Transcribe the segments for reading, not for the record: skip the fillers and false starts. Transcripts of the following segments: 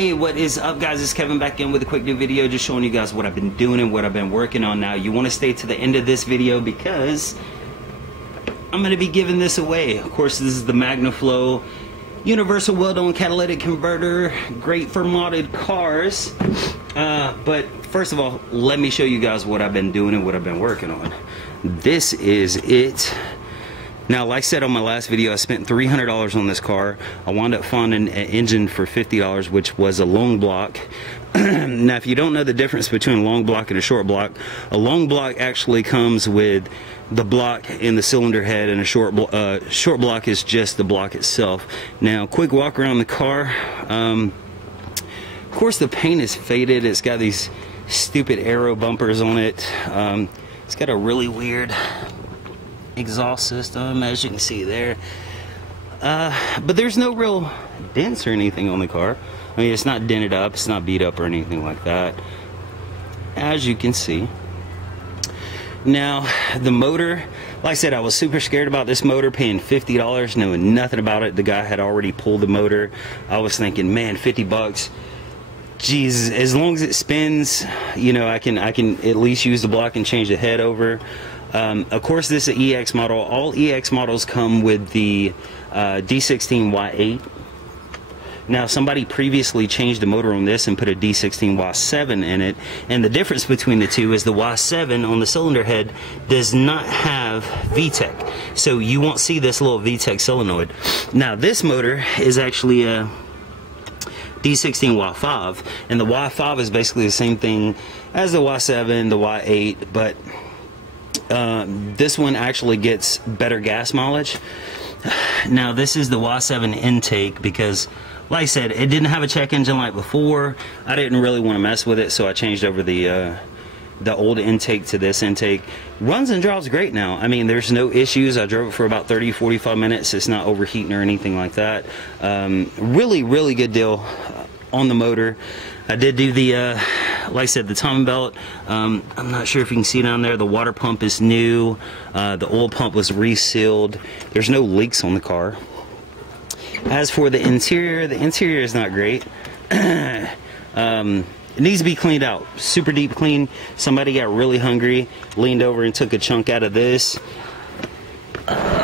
Hey, what is up, guys? It's Kevin back in with a quick new video, just showing you guys what I've been doing and what I've been working on. Now, you want to stay to the end of this video because I'm going to be giving this away. Of course, this is the MagnaFlow Universal Well-Done Catalytic Converter, great for modded cars. But first of all, let me show you guys what I've been doing and what I've been working on. This is it. Now, like I said on my last video, I spent $300 on this car. I wound up finding an engine for $50, which was a long block. Now, if you don't know the difference between a long block and a short block actually comes with the block and the cylinder head, and a short block is just the block itself. Now, quick walk around the car. Of course, the paint is faded. It's got these stupid arrow bumpers on it. It's got a really weird exhaust system, as you can see there, but there's no real dents or anything on the car. I mean, it's not dented up, it's not beat up or anything like that, as you can see. Now, the motor, like I said, I was super scared about this motor, paying $50, knowing nothing about it. The guy had already pulled the motor. I was thinking, man, 50 bucks. Geez, as long as it spins, you know, I can at least use the block and change the head over. Of course, this is an EX model. All EX models come with the D16Y8. Now, somebody previously changed the motor on this and put a D16Y7 in it, and the difference between the two is the Y7 on the cylinder head does not have VTEC, so you won't see this little VTEC solenoid. Now, this motor is actually a D16Y5, and the Y5 is basically the same thing as the Y7, the Y8, but this one actually gets better gas mileage. Now, this is the Y7 intake because, like I said, it didn't have a check engine light before. I didn't really want to mess with it, so I changed over the old intake to this intake. Runs and drives great now. I mean, there's no issues. I drove it for about 30-45 minutes. It's not overheating or anything like that. Really good deal on the motor. I did do the like I said, the timing belt. I'm not sure if you can see down there, the water pump is new. The oil pump was resealed. There's no leaks on the car. As for the interior is not great. It needs to be cleaned out, super deep clean. Somebody got really hungry, leaned over and took a chunk out of this.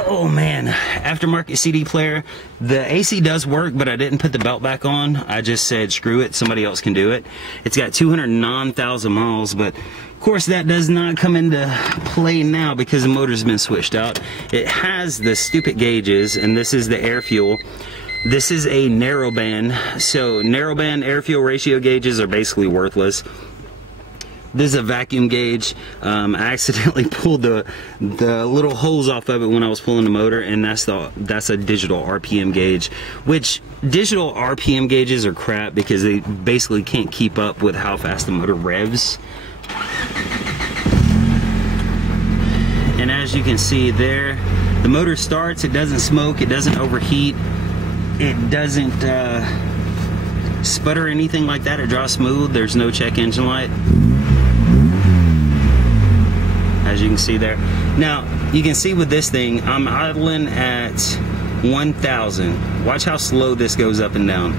Oh man, aftermarket CD player. The AC does work, but I didn't put the belt back on. I just said, screw it, somebody else can do it. It's got 209,000 miles, but of course that does not come into play now because the motor's been switched out. It has the stupid gauges, and this is the air fuel. This is a narrowband, so narrowband air fuel ratio gauges are basically worthless. This is a vacuum gauge. I accidentally pulled the little holes off of it when I was pulling the motor, and that's a digital RPM gauge, which digital RPM gauges are crap because they basically can't keep up with how fast the motor revs. And as you can see there, the motor starts, it doesn't smoke, it doesn't overheat, it doesn't sputter or anything like that. It drives smooth. There's no check engine light, as you can see there. Now, you can see with this thing, I'm idling at 1,000. Watch how slow this goes up and down.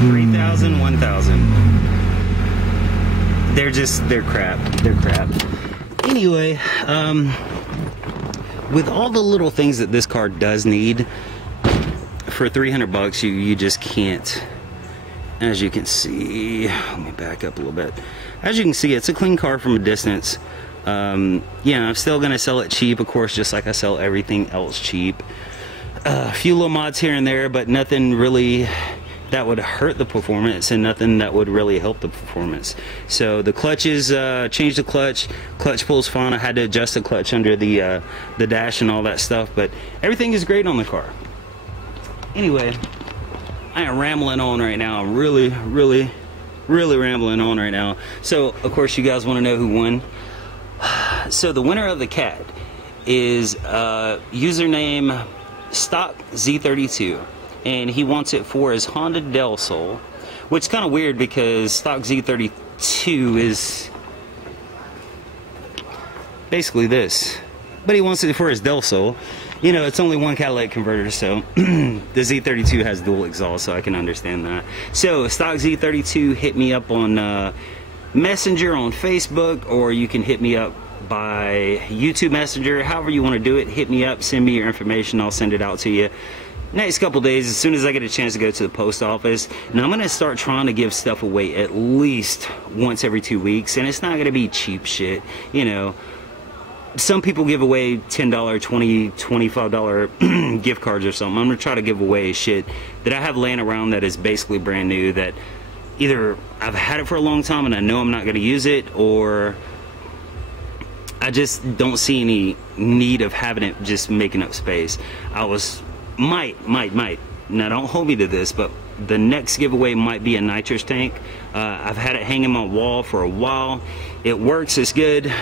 3,000, 1,000. They're crap. They're crap. Anyway, with all the little things that this car does need, for 300 bucks, you just can't. As you can see, let me back up a little bit. As you can see, it's a clean car from a distance. Yeah, I'm still gonna sell it cheap, of course, just like I sell everything else cheap. A few little mods here and there, but nothing really that would hurt the performance and nothing that would really help the performance. So the clutches, changed the clutch pulls fine. I had to adjust the clutch under the dash and all that stuff, but everything is great on the car. Anyway, I am rambling on right now. I'm really rambling on right now. So, of course, you guys want to know who won. So, the winner of the CAT is username StockZ32, and he wants it for his Honda Del Sol, which is kind of weird because StockZ32 is basically this, but he wants it for his Del Sol. you know, it's only one catalytic converter, so the Z32 has dual exhaust, so I can understand that. So stock Z32, hit me up on Messenger on Facebook, or you can hit me up by YouTube Messenger. However you want to do it, hit me up, send me your information, I'll send it out to you. Next couple days, as soon as I get a chance to go to the post office. Now I'm going to start trying to give stuff away at least once every 2 weeks, and it's not going to be cheap shit. You know, some people give away $10, $20, $25 gift cards or something. I'm going to try to give away shit that I have laying around that is basically brand new, that either I've had it for a long time and I know I'm not going to use it, or I just don't see any need of having it just making up space. I was might now don't hold me to this, but the next giveaway might be a nitrous tank. I've had it hanging on my wall for a while. It works, it's good,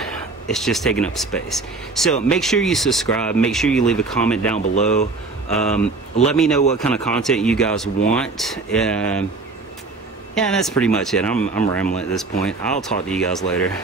it's just taking up space. So make sure you subscribe, make sure you leave a comment down below. Let me know what kind of content you guys want. Yeah, that's pretty much it. I'm rambling at this point. I'll talk to you guys later.